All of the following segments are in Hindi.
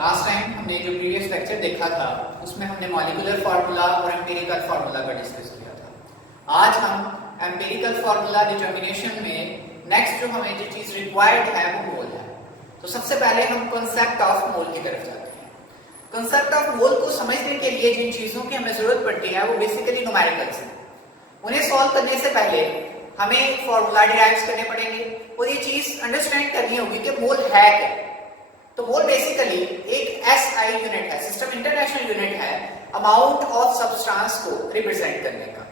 लास्ट टाइम हमने जो प्रीवियस लेक्चर देखा था उसमें हमने मॉलिक्यूलर फार्मूला और एम्पिरिकल फार्मूला का डिस्कस किया था। आज हम एम्पिरिकल फार्मूला डिटर्मिनेशन में नेक्स्ट जो हमें जो चीज रिक्वायर्ड है वो मोल है। तो सबसे पहले हम कॉन्सेप्ट ऑफ मोल की तरफ जाते हैं। कॉन्सेप्ट ऑफ मोल को समझने के लिए जिन चीजों की हमें जरूरत पड़ती है वो बेसिकली न्यूमेरिकल्स हैं। उन्हें सॉल्व करने से पहले हमें फॉर्मूला डिराइव करने पड़ेंगे और ये चीज अंडरस्टैंड करनी होगी कि मोल है क्या। तो मोल बेसिकली एक एसआई यूनिट है, सिस्टम इंटरनेशनल यूनिट है, अमाउंट ऑफ सब्सटेंस को रिप्रेजेंट करने का।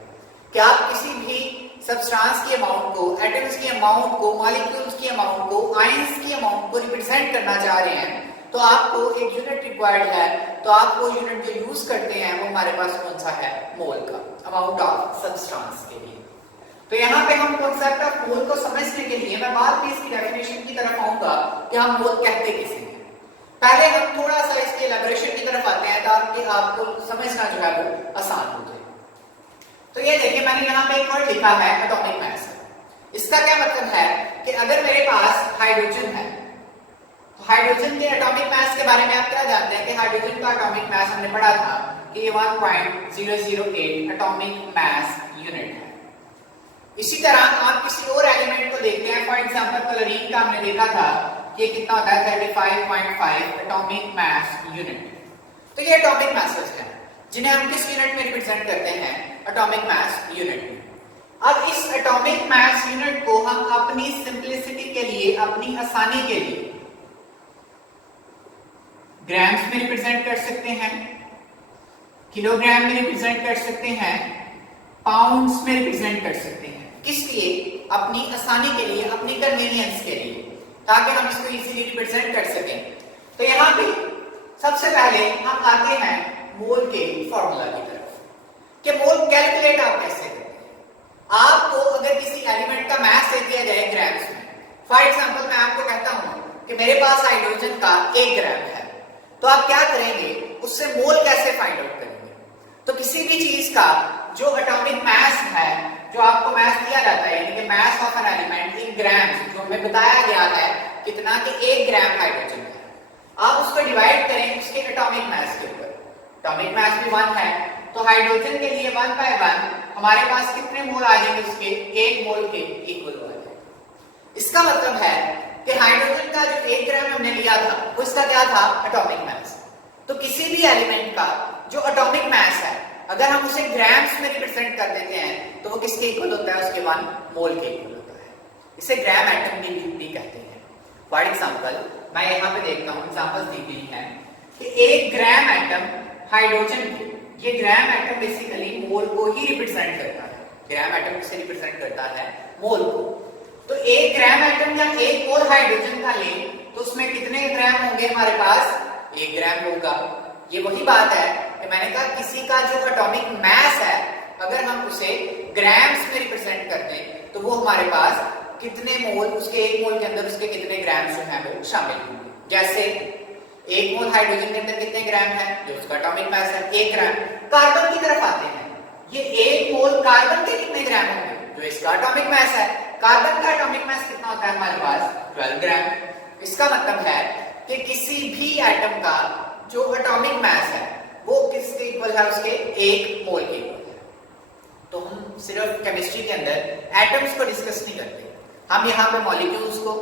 क्या आप किसी भी सब्सटेंस की अमाउंट को, एटम्स की अमाउंट को, मॉलिक्यूल्स की अमाउंट को, आयंस की अमाउंट को रिप्रेजेंट करना चाह रहे हैं तो आपको एक यूनिट रिक्वायर्ड है। तो आप वो यूनिट जो यूज करते हैं वो हमारे पास कौन सा है? मोल का, अमाउंट ऑफ सब्सटेंस के लिए। तो यहाँ पे हम कॉन्सेप्ट ऑफ मोल को समझने के लिए मैं बाद में इसकी डेफिनेशन की तरफ आऊंगा कि हम मोल कहते किसे हैं। पहले हम थोड़ा सा इसके एलैबोरेशन की तरफ आते हैं ताकि आपको समझना जो है वो आसान हो जाए। तो ये देखिए, मैंने यहाँ पे एक वर्ड लिखा है एटॉमिक मास। इसका क्या मतलब है कि अगर मेरे पास हाइड्रोजन है तो हाइड्रोजन के एटॉमिक मास के बारे में आप क्या जानते हैं कि हाइड्रोजन का एटॉमिक मास हमने पढ़ा था कि ये 1.008 एटॉमिक मास यूनिट है। इसी तरह आप किसी और एलिमेंट को देखते हैं, फॉर एग्जांपल क्लोरीन का हमने देखा था कि कितना होता है 35.5 एटॉमिक मास यूनिट। तो ये एटॉमिक मासेस हैं जिन्हें हम किस यूनिट में रिप्रेजेंट करते हैं? एटॉमिक मास यूनिट में। अब इस एटॉमिक मास यूनिट को हम अपनी सिंपलिसिटी के लिए, अपनी आसानी के लिए ग्राम्स में रिप्रेजेंट कर सकते हैं, किलोग्राम में रिप्रेजेंट कर सकते हैं, पाउंड्स में रिप्रेजेंट कर सकते हैं। किस लिए? अपनी आसानी के लिए, अपनी कन्वीनियंस के लिए, ताकि हम इसको इजीली रिप्रेजेंट कर सकें। तो यहाँ पे सबसे पहले हम आते हैं मोल के फॉर्मूला की तरफ कि मोल कैलकुलेट आप कैसे करते हैं। आपको अगर किसी एलिमेंट का मास दे दिया जाए ग्राम्स में, फॉर एग्जांपल मैं आपको कहता हूं कि मेरे पास हाइड्रोजन का 1 ग्राम है, तो आप क्या करेंगे? उससे मोल कैसे फाइंड आउट करेंगे? तो किसी भी चीज का जो एटॉमिक मास है, जो आपको मास दिया जाता है, यानी कि mass of an element in grams, जो हमें बताया गया है कितना कि 1 ग्राम हाइड्रोजन है, आप उसको डिवाइड करें उसके एटॉमिक मास के ऊपर। एटॉमिक मास भी 1 है तो हाइड्रोजन के लिए 1 by 1 हमारे पास कितने मोल आ जाएंगे? उसके 1 मोल के इक्वल हो जाएगा। इसका मतलब है कि हाइड्रोजन का जो 1 ग्राम हमने लिया था वो इसका क्या था? Atomic mass. तो किसी भी एलिमेंट का जो एटॉमिक मास है अगर हम उसे ग्राम्स में रिप्रेजेंट कर देते हैं तो वो किसके इक्वल होता है? उसके 1 मोल के इक्वल होता है। इसे ग्राम एटम भी कहते हैं। फॉर एग्जांपल मैं यहाँ पे देखता हूँ, एग्जांपल्स दी गई हैं कि 1 ग्राम एटम हाइड्रोजन को, ये ग्राम एटम बेसिकली मोल को ही रिप्रेजेंट करता है। ग्राम एटम किसे रिप्रेजेंट करता है? मोल को। तो 1 ग्राम एटम या 1 मोल हाइड्रोजन का ले तो उसमें कितने ग्राम होंगे हमारे पास? 1 ग्राम होगा। ये वही बात है कि मैंने कहा किसी का जो एटॉमिक मास है अगर हम उसे ग्राम्स में रिप्रेजेंट कर दें तो वो हमारे पास कितने मोल, उसके 1 मोल के अंदर उसके कितने ग्राम जो है वो शामिल होंगे। जैसे 1 मोल हाइड्रोजन के अंदर कितने ग्राम है? जो उसका एटॉमिक मास है 1 ग्राम। कार्बन की तरफ आते हैं, ये 1 मोल कार्बन के कितने ग्राम होंगे? जो इसका एटॉमिक मास है, कार्बन का एटॉमिक मास कितना होता है हमारे पास? 12 ग्राम। इसका मतलब है कि किसी भी एटम का जो एटॉमिक मास है वो किसके इक्वल है? उसके 1 मोल के इक्वल है। तो हम सिर्फ केमिस्ट्री के अंदर एटम्स को डिस्कस नहीं करते, हम यहाँ पे मॉलिक्यूल्स को,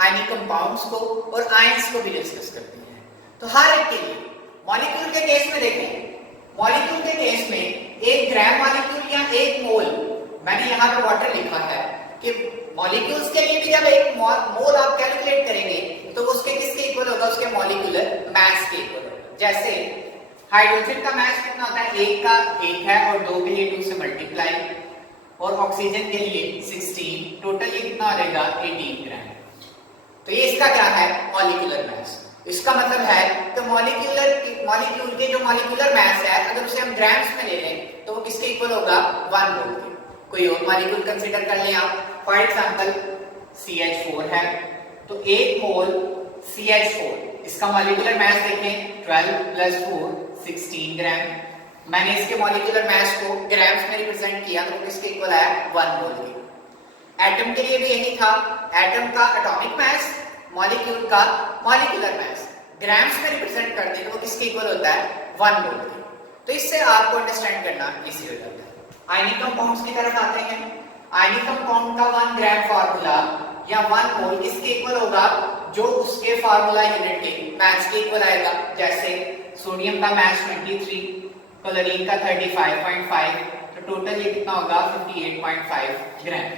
आयनिक कंपाउंड्स को और आयंस को भी डिस्कस करते हैं। तो हर एक के लिए मॉलिक्यूल के केस में देखें, मॉलिक्यूल के केस में 1 ग्राम मॉलिक्यूल या 1 मोल, मैंने यहाँ पे वाटर लिखा है कि मॉलिक्यूल्स के लिए भी जब 1 मोल आप कैलकुलेट करेंगे तो उसके किसके इक्वल होगा? उसके मॉलिक्यूलर मास के इक्वल होगा। जैसे हाइड्रोजन का मास कितना होता है? 1 का 1 है और 2 के लिए 2 से मल्टीप्लाई, और ऑक्सीजन के लिए 16, टोटल ये कितना हो जाएगा? 18 ग्राम। तो ये इसका क्या है? Molecular mass. इसका मतलब है कि मॉलिक्यूल के जो मॉलिक्यूलर मास है अगर उसे हम ग्राम्स में ले लें तो वो किसके इक्वल होगा? 1 मोल के। कोई और मॉलिक्यूल कंसीडर कर लें आप, फॉर एग्जांपल CH4 है, तो 1 मोल CH4, इसका मॉलिक्यूलर मास देखें 12 + 4 16 ग्राम। मैंने इसके मॉलिक्यूलर मास को ग्राम्स में रिप्रेजेंट किया तो किसके इक्वल आया? 1 मोल के। एटम के लिए भी यही था, एटम का एटॉमिक मास, मॉलिक्यूल का मॉलिक्यूलर मास, ग्राम्स में रिप्रेजेंट कर दें तो वो किसके इक्वल होता है 1 मोल के। तो इससे आपको अंडरस्टैंड करना इजी हो जाता है। आयनिक कंपाउंड्स की तरफ आते हैं। आयनिक कंपाउंड का 1 ग्राम फार्मूला या 1 मोल इसके इक्वल होगा जो उसके फार्मूला यूनिट के मास के इक्वल आएगा। जैसे सोडियम का मास 23, क्लोरीन का 35.5, तो टोटल ये कितना होगा 58.5 ग्राम।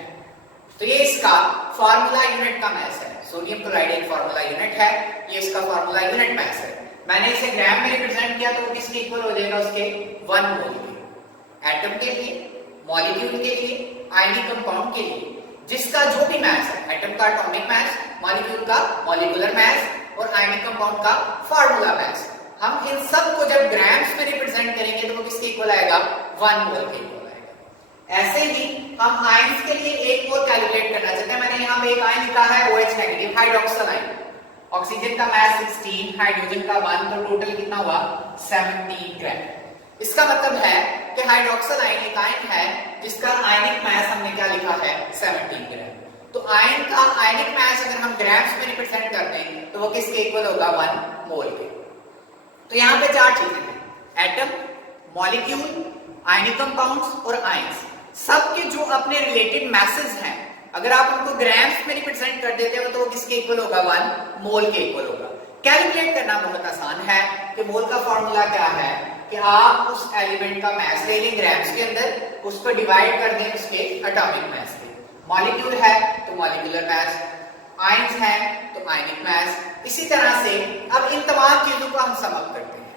तो ये इसका फार्मूला यूनिट का मास है। सोडियम क्लोराइड एक फार्मूला यूनिट है, ये इसका फार्मूला यूनिट मास है। मैंने इसे ग्राम में रिप्रेजेंट किया तो वो किसके इक्वल हो जाएगा उसके 1 मोल के। एटम के लिए, मॉलिक्यूल के लिए, आयनिक कंपाउंड के लिए जिसका जो भी मास है, एटम का एटॉमिक मास, मॉलिक्यूल का मॉलिक्यूलर मास और आयनिक कंपाउंड का फार्मूला मास, हम इन सब को जब ग्राम्स में रिप्रेजेंट करेंगे तो वो किसके इक्वल आएगा 1 मोल के इक्वल आएगा। ऐसे ही हम आयंस के लिए एक मोल कैलकुलेट करना चाहते हैं। मैंने यहाँ पे एक आयन लिखा है OH negative hydroxyl ion. Oxygen का मास 16, हाइड्रोजन का 1, तो टोटल कितना हुआ 17 ग्राम। इसका मतलब है कि हाइड्रोक्सिल आयन एक आयन है जिसका आयनिक मास हमने क्या लिखा है 17 ग्राम। तो आयन का आयनिक मास अगर हम ग्राम्स में रिप्रेजेंट कर दें तो वो किसके इक्वल होगा 1 मोल के। तो यहाँ पे 4 चीजें हैं, एटम, मॉलिक्यूल, आयनिक कंपाउंड्स और आयंस। सबके जो अपने रिलेटेड मैसेज हैं, अगर आप उनको ग्राम्स में रिप्रेजेंट कर देते हो तो वो किसके इक्वल होगा 1 मोल के इक्वल होगा। कैलकुलेट करना बहुत आसान है कि मोल का फॉर्मूला क्या है कि आप उस एलिमेंट का मास ले लें ग्राम्स के अंदर, उसको डिवाइड कर दें उसके एटॉमिक मास से। मॉलिक्यूल है तो मॉलिक्यूलर मास, आयंस है तो आयनिक मास। इसी तरह से अब इन तमाम चीजों को हम सम अप करते हैं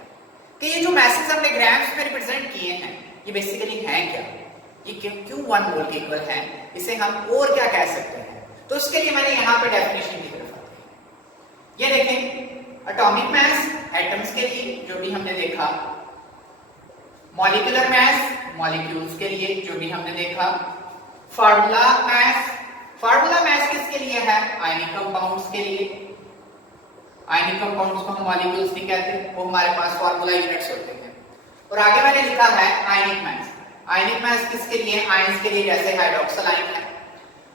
कि ये जो मैसेज हमने ग्राम्स में रिप्रेजेंट किए हैं ये बेसिकली हैं क्या, ये क्यों 1 मोल के इक्वल है, इसे हम और क्या कह सकते हैं। तो उसके लिए मैंने यहाँ पे डेफिनेशन की तरफ आते हैं। ये देखें, एटॉमिक मास एटम्स के लिए जो भी हमने देखा, मॉलिक्यूलर मास मॉलिक्यूल्स के लिए जो भी हमने देखा, फार्मूला मास किसके लिए है, आयनिक कंपाउंड्स के लिए। आयनिक कंपाउंड्स को हम मॉलिक्यूल्स नहीं कहते, वो हमारे पास फार्मूला यूनिट्स होते हैं। और आगे मैंने लिखा है आयनिक मास। आयनिक मास किसके लिए, आयंस के लिए, जैसे हाइड्रोक्सिल आयन है।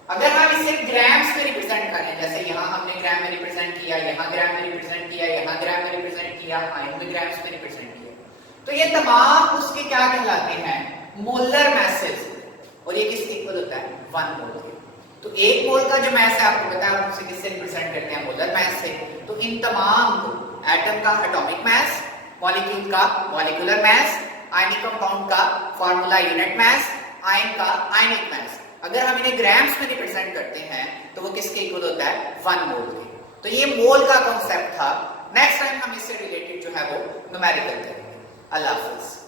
अगर हम इसे ग्राम्स में रिप्रेजेंट करें, जैसे यहाँ हमने ग्राम में रिप्रेजेंट किया, यहाँ ग्राम में रिप्रेजेंट किया, यहाँ ग्राम में रिप्रेजेंट किया, आयन में ग्राम्स में रिप्रेजेंट किया, तो ये तमाम उसके क्या कहलाते हैं, मोलर मैसेज। और ये किसके इक्वल होता है 1 मोल के। तो 1 मोल का जो मास है आपको पता है उसे किससे रिप्रेजेंट करते हैं, मोलर मास से। तो इन तमाम को, एटम का एटॉमिक मास, मॉलिक्यूल का मॉलिक्यूलर मास, आयनिक कंपाउंड का फार्मूला यूनिट मास, आयन का आयनिक मास, अगर हम इन्हें ग्राम्स में रिप्रेजेंट करते हैं तो वो किसके इक्वल होता है 1 मोल के। तो ये मोल का कांसेप्ट था। नेक्स्ट टाइम हम इससे रिलेटेड जो है वो न्यूमेरिकल करेंगे। अल्लाह हाफिज़।